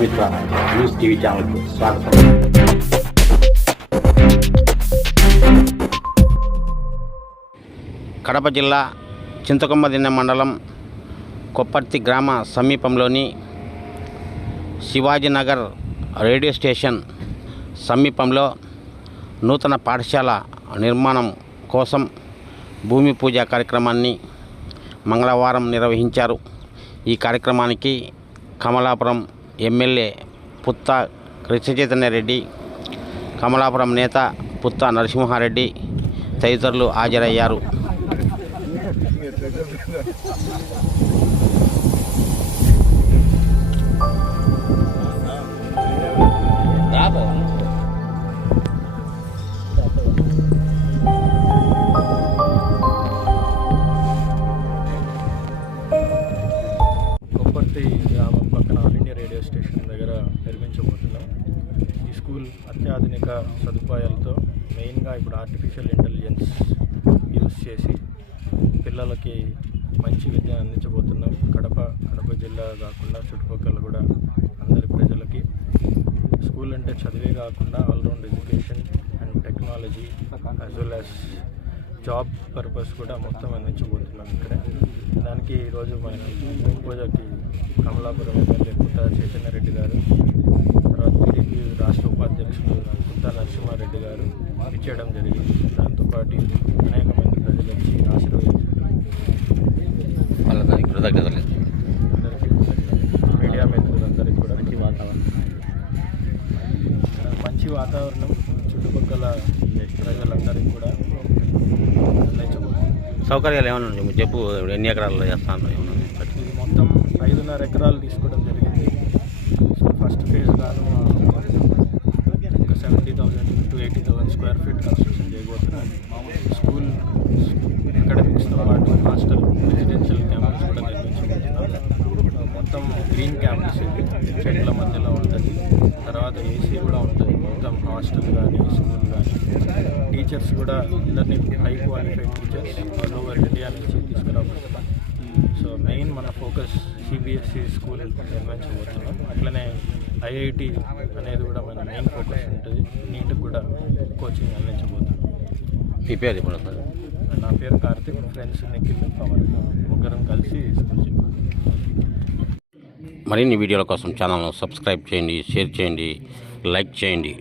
Prajamitra news TV ఛానల్కు స్వాగతం. కడప జిల్లా చింతకొమ్మదిన్నె మండలం కొప్పర్తి గ్రామ సమీపంలోని శివాజీనగర్ రేడియో స్టేషన్ సమీపంలో నూతన పాఠశాల నిర్మాణం కోసం భూమి పూజ కార్యక్రమాన్ని మంగళవారం నిర్వహించారు. ఈ కార్యక్రమానికి కమలాపురం ఎమ్మెల్యే పుత్త కృష్ణచైతన్యరెడ్డి, కమలాపురం నేత పుత్త నరసింహారెడ్డి తదితరులు హాజరయ్యారు. కొప్పర్తి గ్రామం పక్కన ఆల్ ఇండియా రేడియో స్టేషన్ దగ్గర నిర్మించబోతున్నాం. ఈ స్కూల్ అత్యాధునిక సదుపాయాలతో మెయిన్గా ఇప్పుడు ఆర్టిఫిషియల్ ఇంటెలిజెన్స్ యూజ్ చేసి పిల్లలకి మంచి విద్య అందించబోతున్నాం. కడప జిల్లా కాకుండా చుట్టుపక్కల కూడా అందరి ప్రజలకి స్కూల్ అంటే చదివే కాకుండా all round education and technology as well as job purpose కూడా మొత్తం అందించబోతున్నాం ఇక్కడ. దానికి ఈరోజు మనకి భూమి పూజకి కమలాపురం ఎమ్మెల్యే పుత్త చైతన్యరెడ్డి గారు, తర్వాత టీడీపీ రాష్ట్ర ఉపాధ్యక్షులు పుత్త నరసింహారెడ్డి గారు ఇచ్చేయడం జరిగింది. దాంతోపాటు అనేక మంది ప్రజలు వచ్చి ఆశీర్వదించారు. అందరికీ మీడియా మిత్రులందరికీ కూడా మంచి వాతావరణం చుట్టుపక్కల ప్రజలందరికీ కూడా సౌకర్యాలు ఏమైనా ఉన్నాయి చెప్పు. ఎన్ని ఎకరాల్లో చేస్తాను? ఇది మొత్తం 5.5 ఎకరాలు తీసుకోవడం జరిగింది. సో ఫస్ట్ ఫేజ్ గాను ఒక 70,000 to 80,000 స్క్వేర్ ఫీట్ కన్స్ట్రక్షన్ చేయబోతున్నాను. స్కూల్ అకాడమిక్స్తో పాటు హాస్టల్, రెసిడెన్షియల్ క్యాంపస్ కూడా నిర్మించబోతున్నాం. మొత్తం గ్రీన్ క్యాంపస్ ఇది, చెట్ల మధ్యలో ఉంటుంది. తర్వాత ఏసీ కూడా ఉంటుంది. మొత్తం హాస్టల్ కానీ స్కూల్ కానీ టీచర్స్ కూడా అందరినీ high qualified teachers all over India నుంచి తీసుకురాబోతున్నాం. సో మెయిన్ మన ఫోకస్ సిబిఎస్ఈ స్కూల్ నిర్మించబోతున్నాం. అట్లనే ఐఐటి అనేది కూడా మన మెయిన్ ఫోకస్ ఉంటుంది. నీట్కి కూడా కోచింగ్ అందించబోతున్నాం. మీ పేరు ఇప్పుడు? నా పేరు కార్తిక్, ఫ్రెండ్స్ నిఖిల్, పవన్ ముగ్గురం కలిసి స్కూల్ చెప్పాం. మరిన్ని వీడియోల కోసం ఛానల్ను సబ్స్క్రైబ్ చేయండి, షేర్ చేయండి, లైక్ చేయండి.